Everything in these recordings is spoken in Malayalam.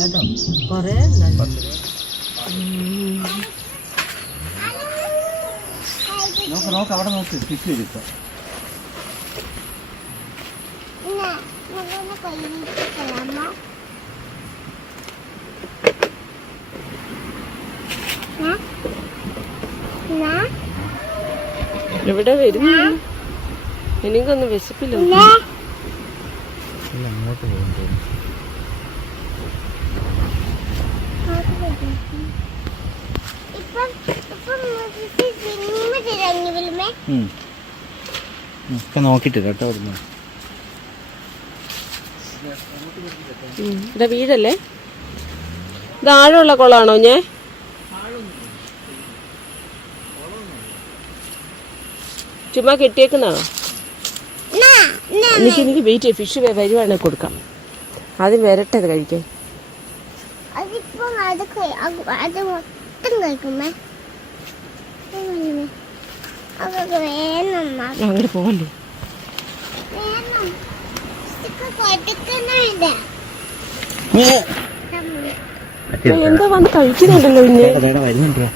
നല്ലതോ കൊറേ നല്ല നോക്ക് അവിടെ നോക്ക് ഫിഷ് വരും. ഇവിടെ വരുന്നു. എനിക്കൊന്നും വിശപ്പില്ല. അങ്ങോട്ട് പോകുന്നു. നോക്കിട്ട് കേട്ടോ. ഇവിടെ വീടല്ലേ? ഇത് ആഴമുള്ള കുളമാണോ? ഞാൻ ചുമ്മാ കെട്ടിയേക്കുന്നതാണോ? എനിക്ക് വെയിറ്റ് ചെയ്യും. ഫിഷ് വരുവാണെങ്കിൽ കൊടുക്കാം. ആദ്യം വരട്ടെ അത് കഴിക്കാൻ. അങ്ങോട്ട് പോകല്ലേ? എന്താ വന്ന് കഴിക്കുന്നുണ്ടല്ലോ ഇന്ന്. വരുന്നുണ്ടോ?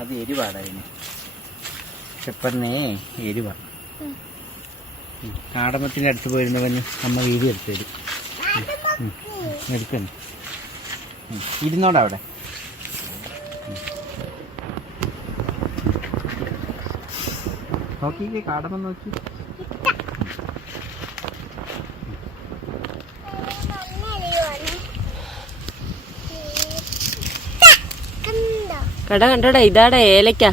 അതെ അത് എരിവാടായിരുന്നു. പെപ്പറിനെ എരിവാ. കാടമത്തിന്റെ അടുത്ത് പോയിരുന്നവന് അമ്മ വീഡിയോ എടുത്തു തരും. എടുക്കുന്നു. ഇരുന്നോടാ അവിടെ. നോക്കിയില്ലേ കാടമ നോക്കി. കട കണ്ടടാ. ഇതാടാ ഏലക്ക.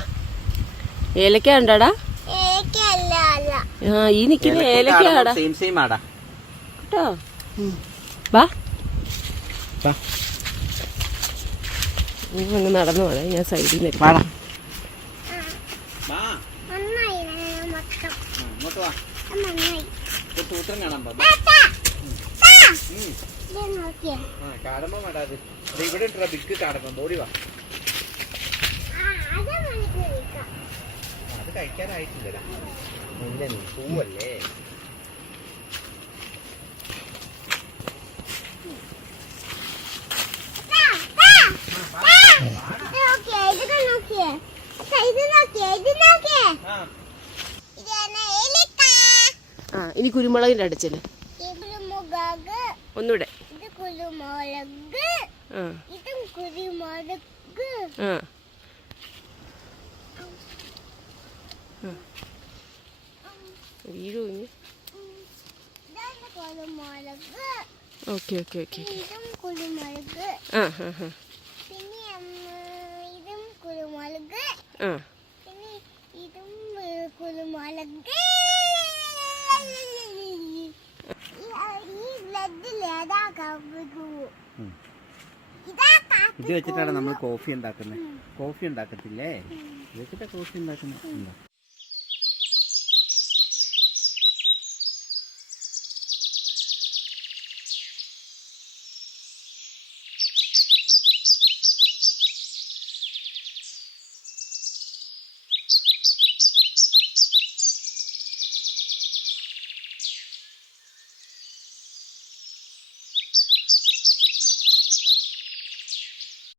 ഏലക്ക കണ്ടാടാ. ഈ നിക്കുന്ന ഏലക്കാടാ കേട്ടോ. വാ അങ്ങ് നടന്നു പോണേ. ഞാൻ സൈഡിൽ നിന്ന് അത് കഴിക്കാനായിട്ടില്ല. പൂവല്ലേ? ഇനി കുരുമുളകിന്റെ അടച്ചല്ലേ. ഒന്നൂടെ. വീഴു. Okay okay okay. ഇത് വെച്ചിട്ടാണ് നമ്മൾ കോഫി ഉണ്ടാക്കുന്നത്. കോഫി ഉണ്ടാക്കത്തില്ലേ? ഇത് വെച്ചിട്ടാ കോഫി ഉണ്ടാക്കുന്നത്.